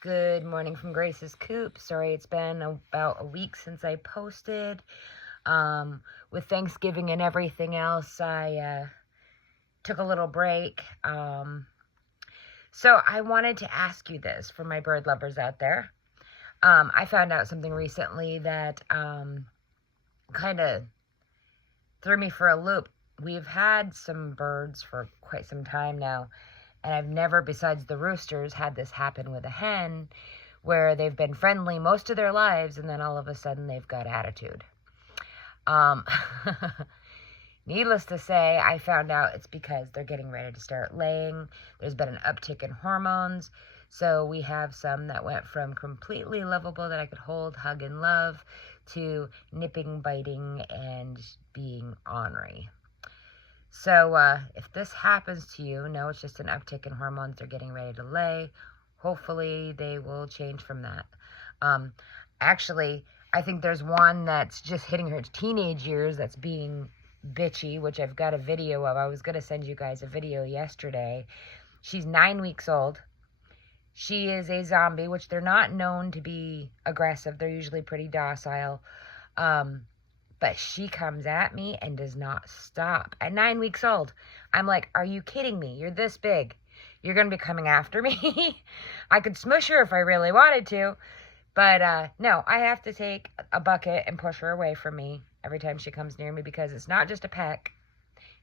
Good morning from Grace's Coop. Sorry, it's been about a week since I posted. With Thanksgiving and everything else, I took a little break. So I wanted to ask you this for my bird lovers out there. I found out something recently that kind of threw me for a loop. We've had some birds for quite some time now, and I've never, besides the roosters, had this happen with a hen where they've been friendly most of their lives and then all of a sudden they've got attitude. Needless to say, I found out it's because they're getting ready to start laying. There's been an uptick in hormones. So we have some that went from completely lovable that I could hold, hug, and love to nipping, biting, and being ornery. So if this happens to you, know it's just an uptick in hormones. They're getting ready to lay. Hopefully they will change from that. Actually, I think there's one that's just hitting her teenage years that's being bitchy, which I've got a video of. I was going to send you guys a video yesterday. She's 9 weeks old. She is a zombie, which they're not known to be aggressive. They're usually pretty docile. But she comes at me and does not stop. At 9 weeks old, I'm like, are you kidding me? You're this big. You're going to be coming after me? I could smush her if I really wanted to. But no, I have to take a bucket and push her away from me every time she comes near me because it's not just a peck.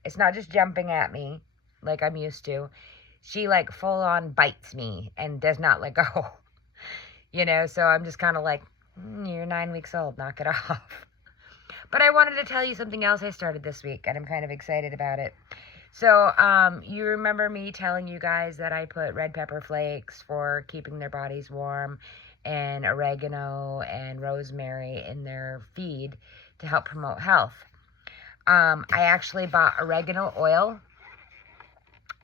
It's not just jumping at me like I'm used to. She like full on bites me and does not let go. So I'm just kind of like, you're 9 weeks old. Knock it off. But I wanted to tell you something else I started this week, and I'm kind of excited about it. So, you remember me telling you guys that I put red pepper flakes for keeping their bodies warm, and oregano and rosemary in their feed to help promote health. I actually bought oregano oil,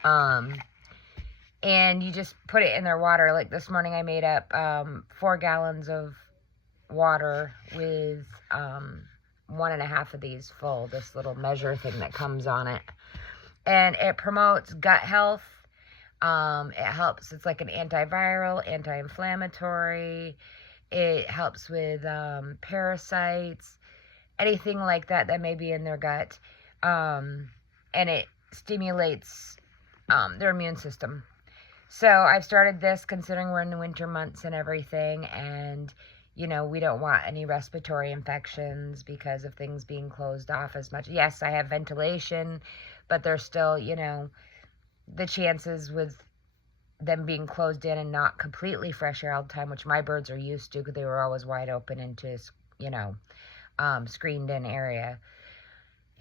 and you just put it in their water. Like this morning I made up 4 gallons of water with 1.5 of these full, this little measure thing that comes on it. And it promotes gut health. It helps. It's like an antiviral, anti-inflammatory. It helps with parasites, anything like that may be in their gut. And it stimulates their immune system. So I've started this considering we're in the winter months and everything. And we don't want any respiratory infections because of things being closed off as much. Yes, I have ventilation, but there's still, the chances with them being closed in and not completely fresh air all the time, which my birds are used to because they were always wide open into, screened in area.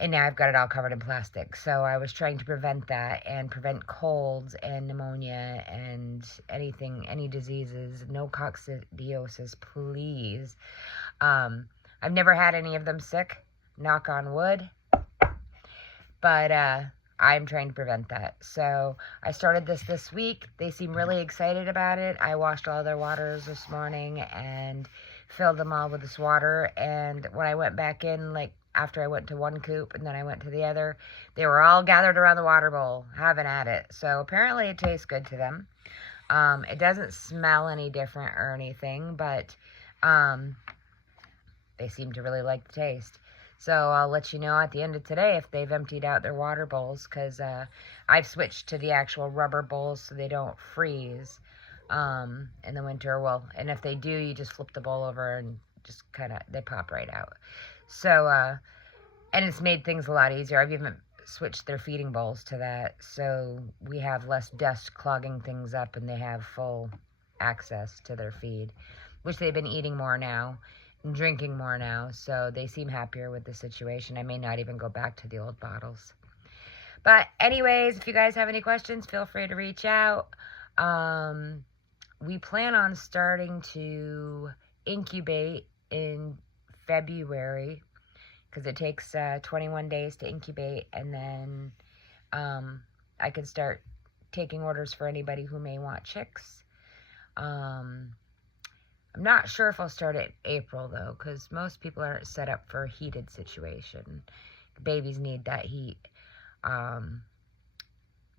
And now I've got it all covered in plastic. So I was trying to prevent that and prevent colds and pneumonia and any diseases. No coccidiosis, please. I've never had any of them sick, knock on wood. But I'm trying to prevent that. So I started this week. They seem really excited about it. I washed all their waters this morning and filled them all with this water. And when I went back in, after I went to one coop and then I went to the other, they were all gathered around the water bowl, having at it. So apparently it tastes good to them. It doesn't smell any different or anything, but they seem to really like the taste. So I'll let you know at the end of today if they've emptied out their water bowls, because I've switched to the actual rubber bowls so they don't freeze in the winter. Well, and if they do, you just flip the bowl over and just they pop right out. So, and it's made things a lot easier. I've even switched their feeding bowls to that, so we have less dust clogging things up and they have full access to their feed, which they've been eating more now and drinking more now, so they seem happier with the situation. I may not even go back to the old bottles. But anyways, if you guys have any questions, feel free to reach out. We plan on starting to incubate in February, because it takes 21 days to incubate, and then I could start taking orders for anybody who may want chicks. I'm not sure if I'll start it in April, though, because most people aren't set up for a heated situation. Babies need that heat.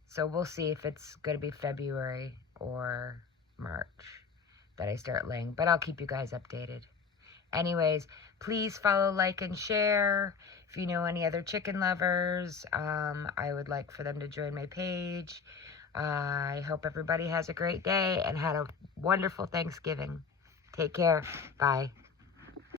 So we'll see if it's going to be February or March. that I start laying. But I'll keep you guys updated. Anyways, please follow, like, and share. If you know any other chicken lovers, I would like for them to join my page. I hope everybody has a great day and had a wonderful Thanksgiving. Take care. Bye.